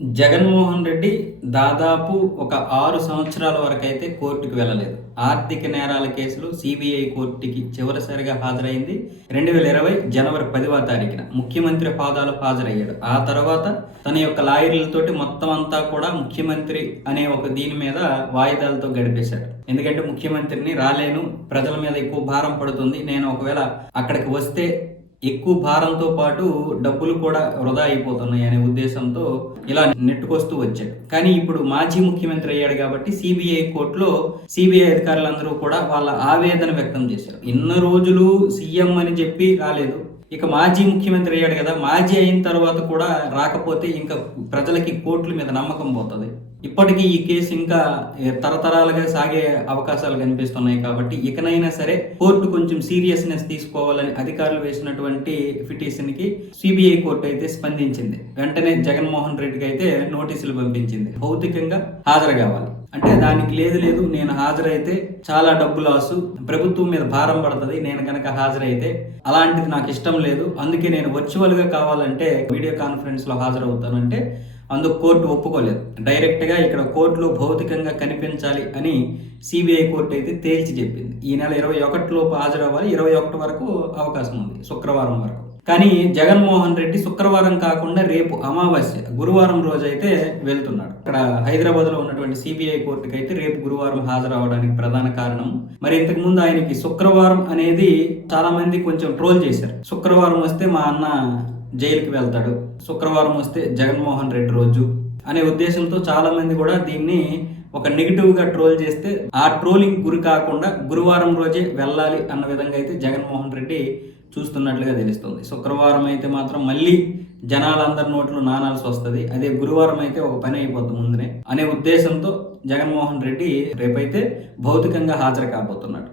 జగన్మోహన్ రెడ్డి దాదాపు ఒక ఆరు సంవత్సరాల వరకైతే కోర్టుకు వెళ్ళలేదు. ఆర్థిక నేరాల కేసులు సిబిఐ కోర్టుకి చివరిసారిగా హాజరైంది. రెండు వేల ఇరవై జనవరి పదివ తారీఖున ముఖ్యమంత్రి పాదాలు హాజరయ్యాడు. ఆ తర్వాత తన యొక్క లాయర్లతోటి మొత్తం అంతా కూడా ముఖ్యమంత్రి అనే ఒక దీని మీద వాయిదాలతో గడిపేశాడు. ఎందుకంటే ముఖ్యమంత్రిని రాలేను ప్రజల మీద ఎక్కువ భారం పడుతుంది. నేను ఒకవేళ అక్కడికి వస్తే ఎక్కువ భారంతో పాటు డబ్బులు కూడా వృధా అయిపోతున్నాయి అనే ఉద్దేశంతో ఇలా నెట్టుకొస్తూ వచ్చాడు. కానీ ఇప్పుడు మాజీ ముఖ్యమంత్రి అయ్యాడు కాబట్టి సిబిఐ కోర్టులో సిబిఐ అధికారులందరూ కూడా వాళ్ళ ఆవేదన వ్యక్తం చేశారు. ఇన్న రోజులు సీఎం అని చెప్పి రాలేదు. ఇక మాజీ ముఖ్యమంత్రి అయ్యాడు కదా మాజీ అయిన తర్వాత కూడా రాకపోతే ఇంకా ప్రజలకి కోర్టుల మీద నమ్మకం పోతుంది. ఇప్పటికీ ఈ కేసు ఇంకా తరతరాలుగా సాగే అవకాశాలు కనిపిస్తున్నాయి కాబట్టి ఇకనైనా సరే కోర్టు కొంచెం సీరియస్నెస్ తీసుకోవాలని అధికారులు వేసినటువంటి పిటిషన్కి సిబిఐ కోర్టు అయితే స్పందించింది. వెంటనే జగన్మోహన్ రెడ్డికి అయితే నోటీసులు పంపించింది. భౌతికంగా హాజరు కావాలి. అంటే దానికి లేదు లేదు నేను హాజరైతే చాలా డబ్బు లాసు. ప్రభుత్వం మీద భారం పడుతుంది నేను కనుక హాజరైతే. అలాంటిది నాకు ఇష్టం లేదు. అందుకే నేను వర్చువల్గా కావాలంటే వీడియో కాన్ఫరెన్స్లో హాజరవుతాను హాజరవుతానంటే అందుకు కోర్టు ఒప్పుకోలేదు. డైరెక్ట్గా ఇక్కడ కోర్టులో భౌతికంగా కనిపించాలి అని సిబిఐ కోర్టు అయితే తేల్చి చెప్పింది. ఈ నెల ఇరవై ఒకటిలోపు హాజరవ్వాలి. ఇరవై ఒకటి వరకు అవకాశం ఉంది శుక్రవారం వరకు. కానీ జగన్మోహన్ రెడ్డి శుక్రవారం కాకుండా రేపు అమావాస్య గురువారం రోజు అయితే వెళ్తున్నాడు. ఇక్కడ హైదరాబాద్లో ఉన్నటువంటి సిబిఐ కోర్టుకి అయితే రేపు గురువారం హాజరవడానికి ప్రధాన కారణం. మరి ఇంతకు ముందు ఆయనకి శుక్రవారం అనేది చాలా మంది కొంచెం ట్రోల్ చేశారు. శుక్రవారం వస్తే మా అన్న జైలుకి వెళ్తాడు. శుక్రవారం వస్తే జగన్మోహన్ రెడ్డి రోజు అనే ఉద్దేశంతో చాలా మంది కూడా దీన్ని ఒక నెగిటివ్గా ట్రోల్ చేస్తే ఆ ట్రోలింగ్ గురి కాకుండా గురువారం రోజే వెళ్ళాలి అన్న విధంగా అయితే జగన్మోహన్ రెడ్డి చూస్తున్నట్లుగా తెలుస్తుంది. శుక్రవారం అయితే మాత్రం మళ్ళీ జనాలందరి నోట్లు నానాల్సి వస్తుంది. అదే గురువారం అయితే ఒక పని అయిపోద్ది ముందునే. అనే ఉద్దేశంతో జగన్మోహన్ రెడ్డి రేపైతే భౌతికంగా హాజరు కాబోతున్నాడు.